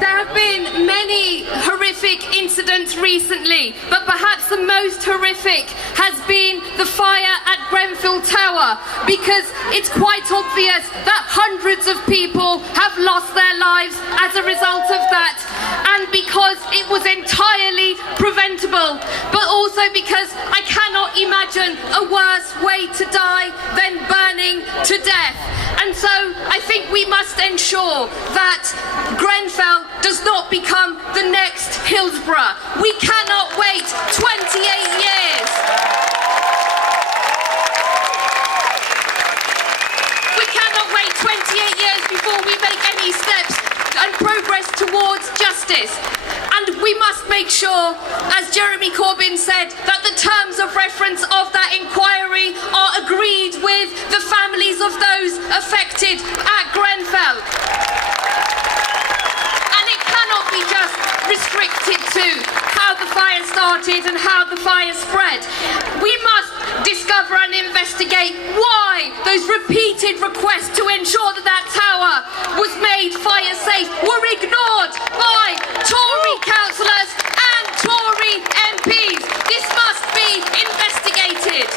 There have been many horrific incidents recently, but perhaps the most horrific has been the fire at Grenfell Tower, because it's quite obvious that hundreds of people have lost their lives as a result of that, and because it was entirely preventable, but also because I cannot imagine a worse way to die than burning to death. And so I think we must ensure that Grenfell does not become the next Hillsborough. We cannot wait 28 years. We cannot wait 28 years before we make any steps and progress towards justice. And we must make sure, as Jeremy Corbyn said, that the terms of reference of that inquiry are agreed with the families of those affected at Grenfell. And it cannot be just restricted to how the fire started and how the fire spread. We must discover and investigate why those repeated requests to ensure that that tower was made fire safe were ignored by Tory councillors and Tory MPs. This must be investigated.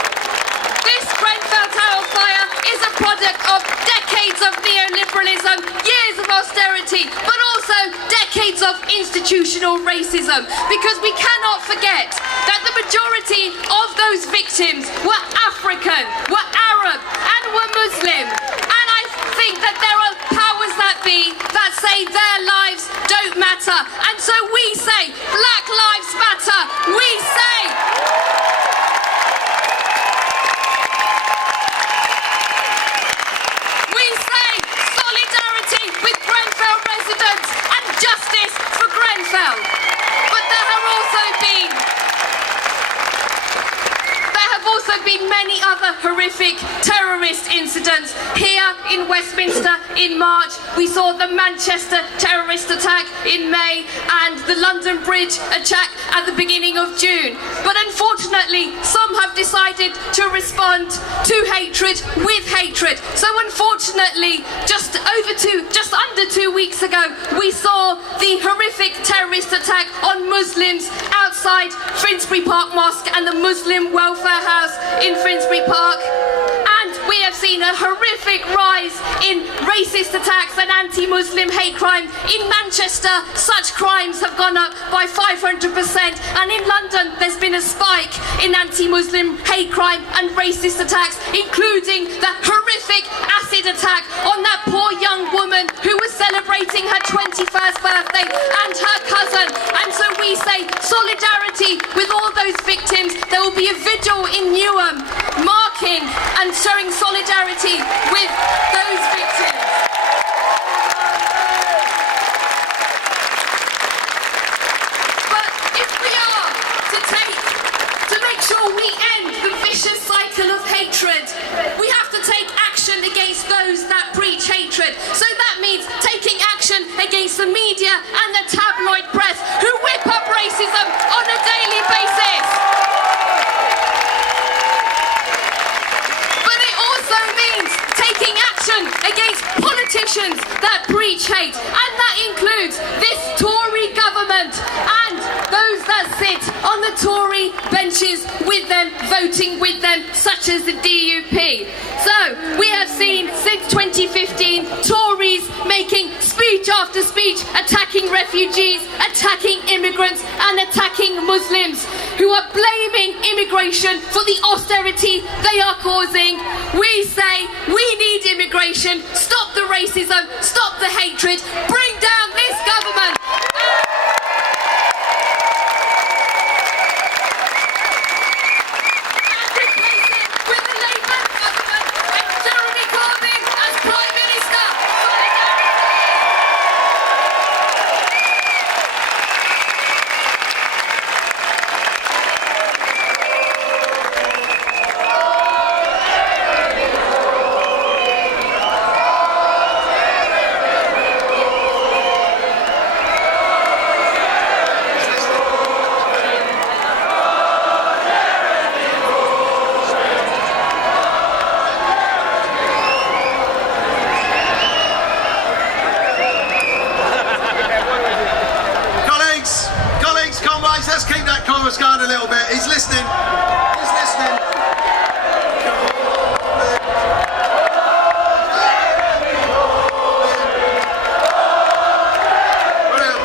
This Grenfell Tower fire is a product of decades of neoliberalism, years of austerity, but also decades of institutional racism, because we cannot forget that the majority of those victims were African, were Arab, and were Muslim. And I think that there are powers that be that say their lives don't matter. And so we say, Black Lives Matter. We say, solidarity with Grenfell residents and justice for Grenfell. But there have also been many other horrific terrorist incidents. Here in Westminster in March, we saw the Manchester terrorist attack in May and the London Bridge attack at the beginning of June. But unfortunately, some have decided to respond to hatred with hatred. So unfortunately, just under 2 weeks ago, we saw the horrific terrorist attack on Muslims outside Finsbury Park Mosque and the Muslim Welfare House in Finsbury Park. And we have seen a horrific rise in racist attacks and anti-Muslim hate crime. In Manchester, such crimes have gone up by 500%. And in London, there's been a spike in anti-Muslim hate crime and racist attacks, including the horrific acid attack on that poor young woman who was celebrating her 21st birthday and her cousin. And so we say solidarity with all those victims. There will be a vigil in Newham marking and showing solidarity with those victims. But if we are to make sure we end the vicious cycle of hatred, we have to take action against those that preach hatred. So that means taking action against the media and the tabloid press who whip up racism on a daily basis. But it also means taking action against politicians that preach hate, and that includes this Tory government and those that sit on the Tory benches with them, voting with them, such as the DUP. So we have seen since 2015 Tories making speech after speech attacking refugees, attacking immigrants and attacking Muslims, who are blaming immigration for the austerity they are causing. We say we need immigration, stop the racism, stop the hatred, bring down this government. little bit. He's listening. He's listening. Brilliant.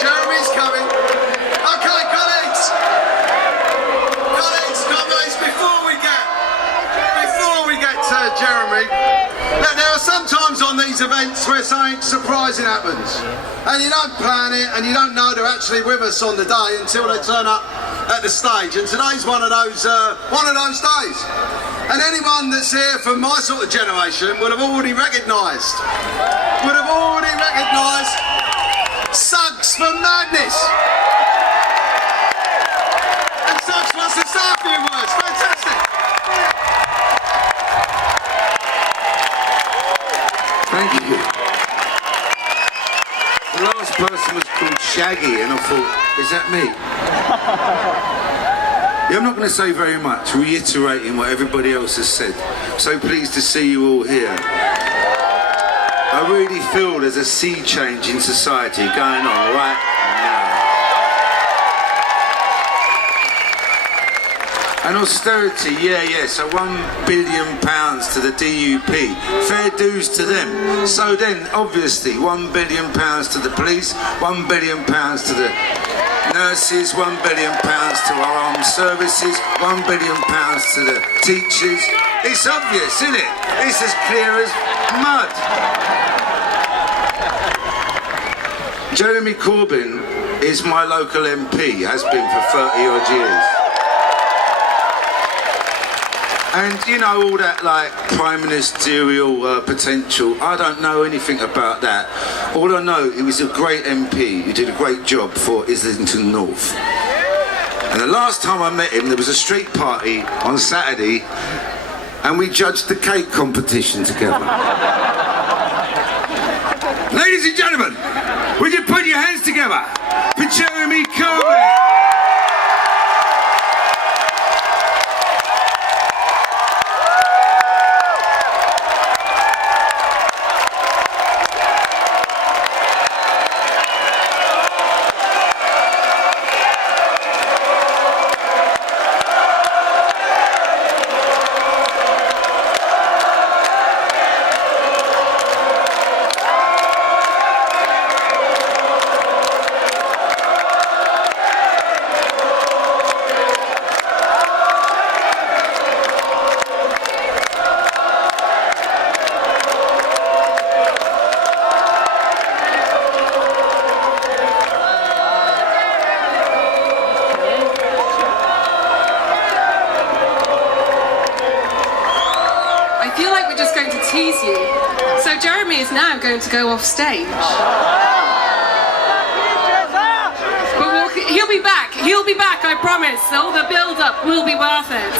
Jeremy's coming. Okay, colleagues. Colleagues, before we get to Jeremy, there are sometimes on these events where something surprising happens, and you don't plan it, and you don't know they're actually with us on the day until they turn up at the stage. And today's one of those days. And anyone that's here from my sort of generation would have already recognised Suggs from Madness. And Suggs wants to say a few words. Fantastic. Thank you. The last person was called Shaggy, and I thought, is that me? Yeah, I'm not going to say very much, reiterating what everybody else has said. So pleased to see you all here. I really feel there's a sea change in society going on right now. And austerity, yeah, so £1 billion to the DUP, fair dues to them. So then, obviously, £1 billion to the police, £1 billion to the nurses, £1 billion to our armed services, £1 billion to the teachers. It's obvious, isn't it? It's as clear as mud. Jeremy Corbyn is my local MP, has been for 30 odd years. And you know, all that like prime ministerial potential, I don't know anything about that. All I know, he was a great MP who did a great job for Islington North. And the last time I met him, there was a street party on Saturday, and we judged the cake competition together. Ladies and gentlemen, would you put your hands together for Jeremy Corbyn? Tease you. So Jeremy is now going to go off stage. But he'll be back. He'll be back, I promise. All the build-up will be worth it.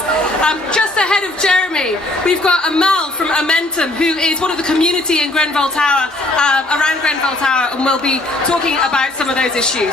Just ahead of Jeremy, we've got Amal from Amentum, who is one of the community in Grenfell Tower, around Grenfell Tower, and will be talking about some of those issues.